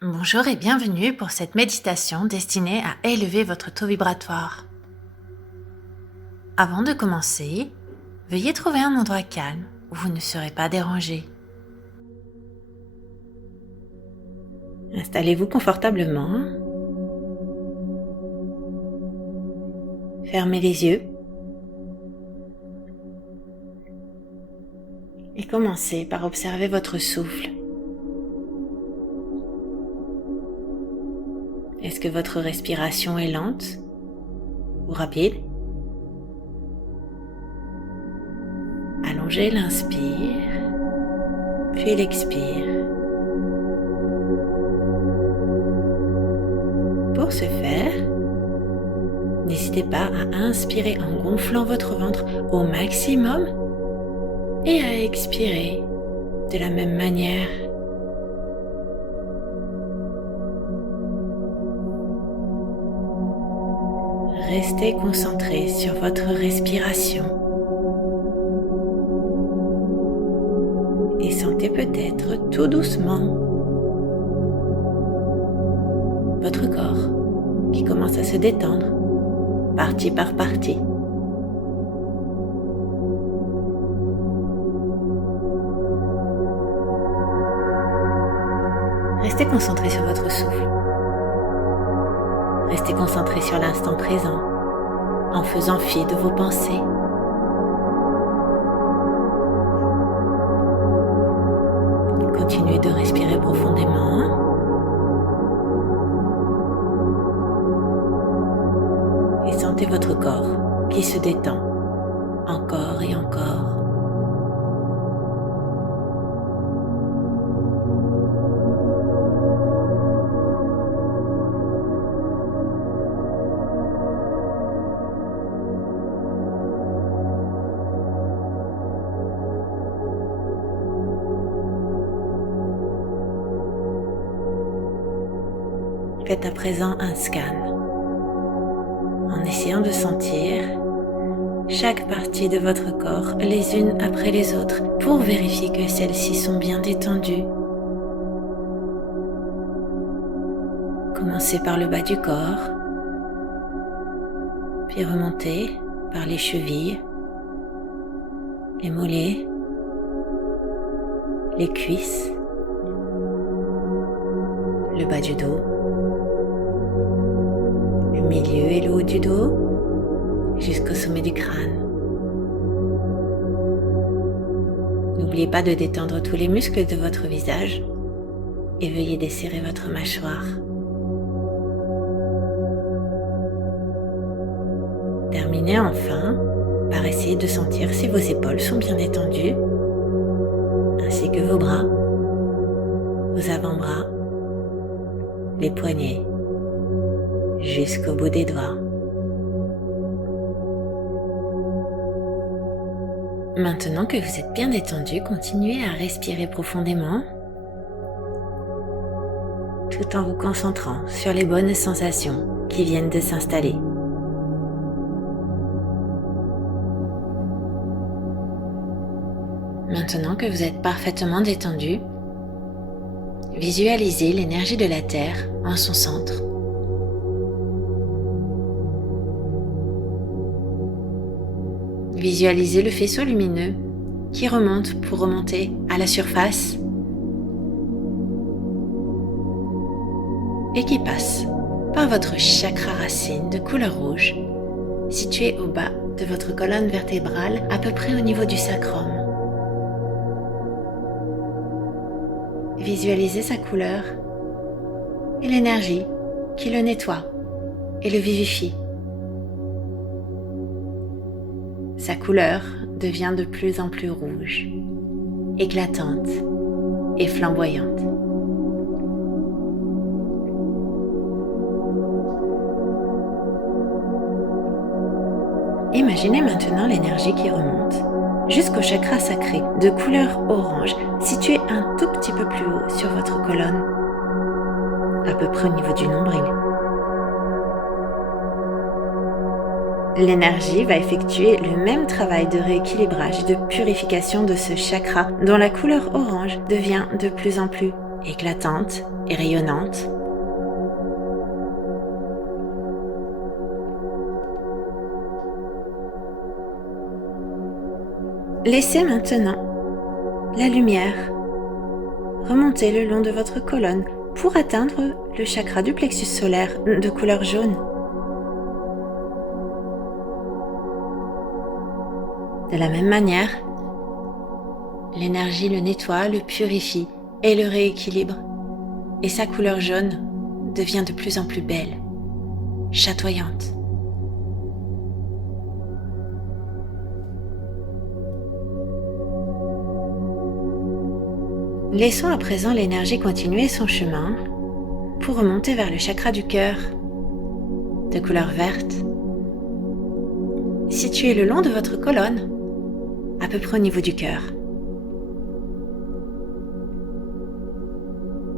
Bonjour et bienvenue pour cette méditation destinée à élever votre taux vibratoire. Avant de commencer, veuillez trouver un endroit calme où vous ne serez pas dérangé. Installez-vous confortablement. Fermez les yeux. Et commencez par observer votre souffle. Est-ce que votre respiration est lente ou rapide? Allongez l'inspire, puis l'expire. Pour ce faire, n'hésitez pas à inspirer en gonflant votre ventre au maximum et à expirer de la même manière. Restez concentré sur votre respiration et sentez peut-être tout doucement votre corps qui commence à se détendre partie par partie. Restez concentré sur votre souffle. Restez concentré sur l'instant présent, en faisant fi de vos pensées. Continuez de respirer profondément. Et sentez votre corps qui se détend, encore et encore. Faites à présent un scan, en essayant de sentir chaque partie de votre corps les unes après les autres pour vérifier que celles-ci sont bien détendues. Commencez par le bas du corps, puis remontez par les chevilles, les mollets, les cuisses, le bas du dos, le milieu et le haut du dos, jusqu'au sommet du crâne. N'oubliez pas de détendre tous les muscles de votre visage et veuillez desserrer votre mâchoire. Terminez enfin par essayer de sentir si vos épaules sont bien détendues, ainsi que vos bras, vos avant-bras, les poignets, jusqu'au bout des doigts. Maintenant que vous êtes bien détendu, continuez à respirer profondément tout en vous concentrant sur les bonnes sensations qui viennent de s'installer. Maintenant que vous êtes parfaitement détendu, visualisez l'énergie de la Terre en son centre. Visualisez le faisceau lumineux qui remonte pour remonter à la surface et qui passe par votre chakra racine de couleur rouge, situé au bas de votre colonne vertébrale, à peu près au niveau du sacrum. Visualisez sa couleur et l'énergie qui le nettoie et le vivifie. Sa couleur devient de plus en plus rouge, éclatante et flamboyante. Imaginez maintenant l'énergie qui remonte jusqu'au chakra sacré de couleur orange, situé un tout petit peu plus haut sur votre colonne, à peu près au niveau du nombril. L'énergie va effectuer le même travail de rééquilibrage et de purification de ce chakra dont la couleur orange devient de plus en plus éclatante et rayonnante. Laissez maintenant la lumière remonter le long de votre colonne pour atteindre le chakra du plexus solaire de couleur jaune. De la même manière, l'énergie le nettoie, le purifie et le rééquilibre. Et sa couleur jaune devient de plus en plus belle, chatoyante. Laissons à présent l'énergie continuer son chemin pour remonter vers le chakra du cœur, de couleur verte, situé le long de votre colonne, à peu près au niveau du cœur.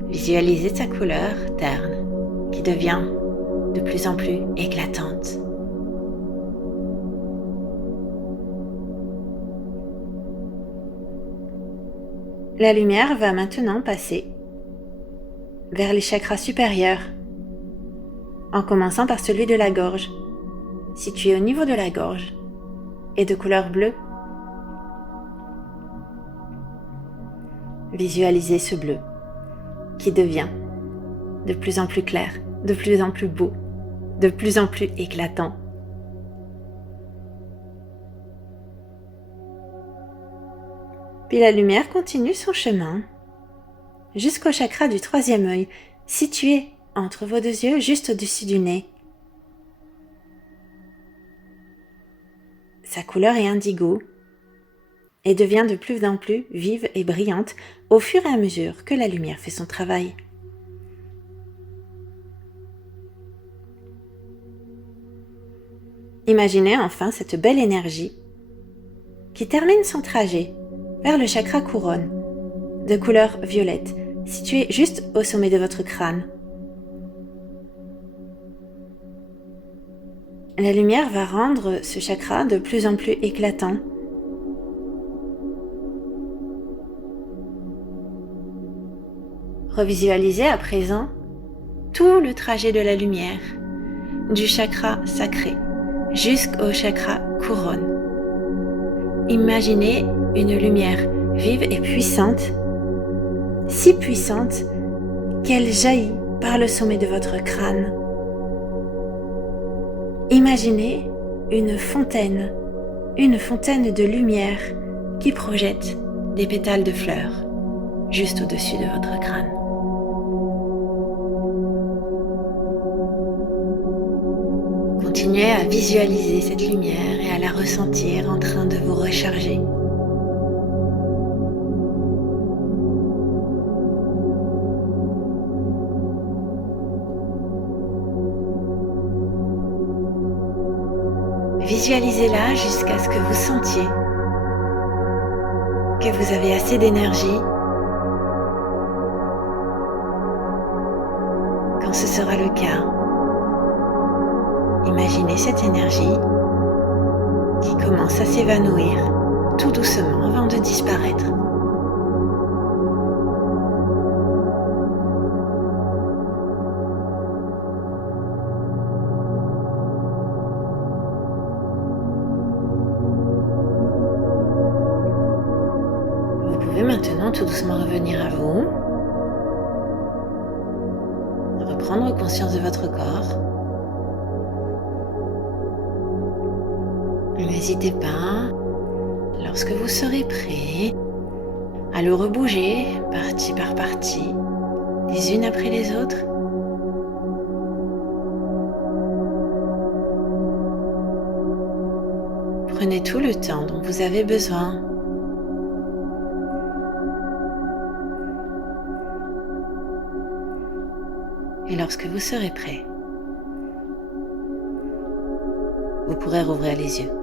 Visualisez sa couleur terne qui devient de plus en plus éclatante. La lumière va maintenant passer vers les chakras supérieurs, en commençant par celui de la gorge, situé au niveau de la gorge et de couleur bleue. Visualisez ce bleu qui devient de plus en plus clair, de plus en plus beau, de plus en plus éclatant. Puis la lumière continue son chemin jusqu'au chakra du troisième œil, situé entre vos deux yeux, juste au-dessus du nez. Sa couleur est indigo et devient de plus en plus vive et brillante au fur et à mesure que la lumière fait son travail. Imaginez enfin cette belle énergie qui termine son trajet vers le chakra couronne, de couleur violette, situé juste au sommet de votre crâne. La lumière va rendre ce chakra de plus en plus éclatant. Revisualisez à présent tout le trajet de la lumière, du chakra sacré jusqu'au chakra couronne. Imaginez une lumière vive et puissante, si puissante qu'elle jaillit par le sommet de votre crâne. Imaginez une fontaine de lumière qui projette des pétales de fleurs juste au-dessus de votre crâne. Continuez à visualiser cette lumière et à la ressentir en train de vous recharger. Visualisez-la jusqu'à ce que vous sentiez que vous avez assez d'énergie. Quand ce sera le cas, imaginez cette énergie qui commence à s'évanouir tout doucement avant de disparaître. Vous pouvez maintenant tout doucement revenir à vous, reprendre conscience de votre corps. N'hésitez pas, lorsque vous serez prêt, à le rebouger partie par partie, les unes après les autres. Prenez tout le temps dont vous avez besoin. Et lorsque vous serez prêt, vous pourrez rouvrir les yeux.